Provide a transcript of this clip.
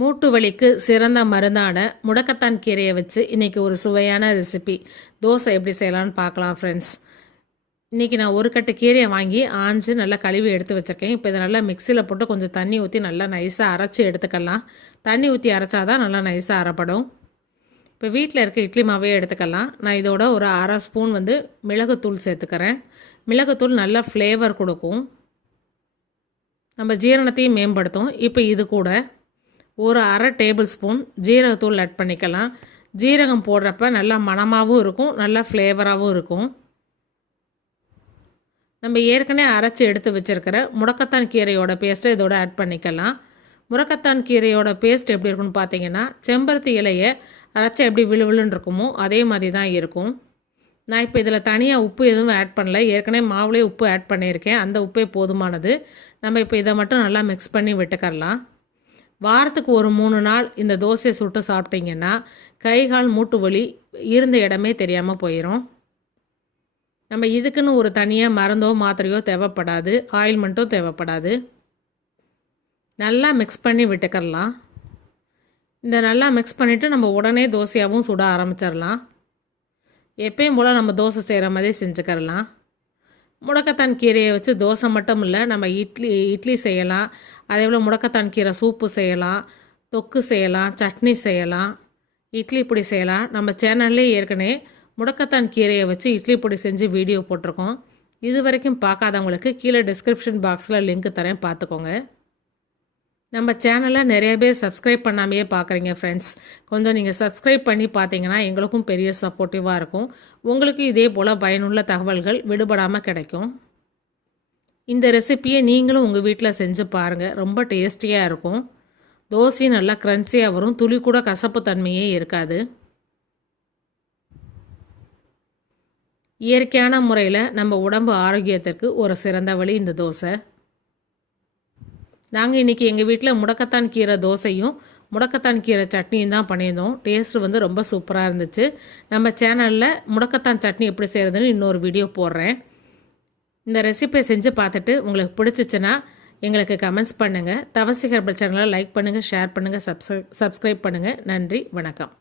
மூட்டு வலிக்கு சிறந்த மருந்தான முடக்கத்தான் கீரையை வச்சு இன்றைக்கி ஒரு சுவையான ரெசிபி தோசை எப்படி செய்யலாம்னு பார்க்கலாம் ஃப்ரெண்ட்ஸ் இன்றைக்கி நான் ஒரு கட்டு கீரையை வாங்கி ஆஞ்சு நல்லா கழுவி எடுத்து வச்சுருக்கேன். இப்போ இதை நல்லா மிக்சியில் போட்டு கொஞ்சம் தண்ணி ஊற்றி நல்லா நைஸாக அரைச்சி எடுத்துக்கலாம். தண்ணி ஊற்றி அரைச்சா தான் நல்லா நைஸாக அரைப்படும். இப்போ வீட்டில் இருக்க இட்லி மாவே எடுத்துக்கலாம். நான் இதோட ஒரு அரை ஸ்பூன் வந்து மிளகுத்தூள் சேர்த்துக்கிறேன். மிளகுத்தூள் நல்லா ஃப்ளேவர் கொடுக்கும். நம்ம ஜீரணத்தையும் மேம்படுத்தும். இப்போ இது கூட ஒரு அரை டேபிள் ஸ்பூன் ஜீரகத்தூள் ஆட் பண்ணிக்கலாம். ஜீரகம் போடுறப்ப நல்லா மணமாகவும் இருக்கும் நல்லா ஃப்ளேவராகவும் இருக்கும். நம்ம ஏற்கனவே அரைச்சி எடுத்து வச்சுருக்கிற முடக்கத்தான் கீரையோட பேஸ்ட்டை இதோட ஆட் பண்ணிக்கலாம். முடக்கத்தான் கீரையோட பேஸ்ட் எப்படி இருக்குன்னு பார்த்தீங்கன்னா செம்பருத்தி இலையை அரைச்சா எப்படி விழுவிழுன்னு இருக்குமோ அதே மாதிரி தான் இருக்கும். நான் இப்போ இதில் தனியாக உப்பு எதுவும் ஆட் பண்ணல. ஏற்கனவே மாவுலேயே உப்பு ஆட் பண்ணியிருக்கேன். அந்த உப்பே போதுமானது. நம்ம இப்போ இதை மட்டும் நல்லா மிக்ஸ் பண்ணி விட்டுக்கரலாம். வாரத்துக்கு ஒரு மூணு நாள் இந்த தோசையை சுட்டு சாப்பிட்டீங்கன்னா கை கால் மூட்டு வலி இருந்த இடமே தெரியாமல் போயிடும் நம்ம இதுக்குன்னு ஒரு தனியாக மருந்தோ மாத்திரையோ தேவைப்படாது. ஆயில்மெண்ட்டும் தேவைப்படாது. நல்லா மிக்ஸ் பண்ணி விட்டுக்கரலாம் இந்த நல்லா மிக்ஸ் பண்ணிவிட்டு நம்ம உடனே தோசையாகவும் சுட ஆரம்பிச்சிடலாம் எப்பயும் போல் நம்ம தோசை செய்கிற மாதிரி செஞ்சுக்கரலாம் முடக்கத்தான் கீரையை வச்சு தோசை மட்டும் இல்லை நம்ம இட்லி இட்லி செய்யலாம். அதே போல் முடக்கத்தான் கீரை சூப்பு செய்யலாம் தொக்கு செய்யலாம் சட்னி செய்யலாம் இட்லி பொடி செய்யலாம். நம்ம சேனல்லே ஏற்கனவே முடக்கத்தான் கீரையை வச்சு இட்லி பொடி செஞ்சு வீடியோ போட்டிருக்கோம். இது வரைக்கும் பார்க்காதவங்களுக்கு கீழே டிஸ்கிரிப்ஷன் பாக்ஸில் லிங்க் தரேன் பார்த்துக்கோங்க. நம்ம சேனலை நிறைய பேர் சப்ஸ்கிரைப் பண்ணாமையே பார்க்குறீங்க ஃப்ரெண்ட்ஸ் கொஞ்சம் நீங்கள் சப்ஸ்கிரைப் பண்ணி பார்த்தீங்கன்னா எங்களுக்கும் பெரிய சப்போர்ட்டிவாக இருக்கும். உங்களுக்கு இதே போல் பயனுள்ள தகவல்கள் விடுபடாமல் கிடைக்கும். இந்த ரெசிப்பியை நீங்களும் உங்கள் வீட்டில் செஞ்சு பாருங்கள் ரொம்ப டேஸ்டியாக இருக்கும். தோசையும் நல்லா க்ரன்ச்சியாக வரும். துளி கூட கசப்பு தன்மையே இருக்காது. இயற்கையான முறையில் நம்ம உடம்பு ஆரோக்கியத்திற்கு ஒரு சிறந்த வழி இந்த தோசை. நாங்கள் இன்றைக்கி எங்கள் வீட்டில் முடக்கத்தான் கீரை தோசையும் முடக்கத்தான் கீரை சட்னியும் தான் பண்ணியிருந்தோம். டேஸ்ட்டு வந்து ரொம்ப சூப்பராக இருந்துச்சு. நம்ம சேனலில் முடக்கத்தான் சட்னி எப்படி செய்கிறதுன்னு இன்னொரு வீடியோ போடுறேன். இந்த ரெசிபியை செஞ்சு பார்த்துட்டு உங்களுக்கு பிடிச்சிச்சின்னா எங்களுக்கு கமெண்ட்ஸ் பண்ணுங்கள் தவசி ஹெர்பல் சேனலை லைக் பண்ணுங்கள் ஷேர் பண்ணுங்கள் சப்ஸ் சப்ஸ்கிரைப் பண்ணுங்கள் நன்றி வணக்கம்.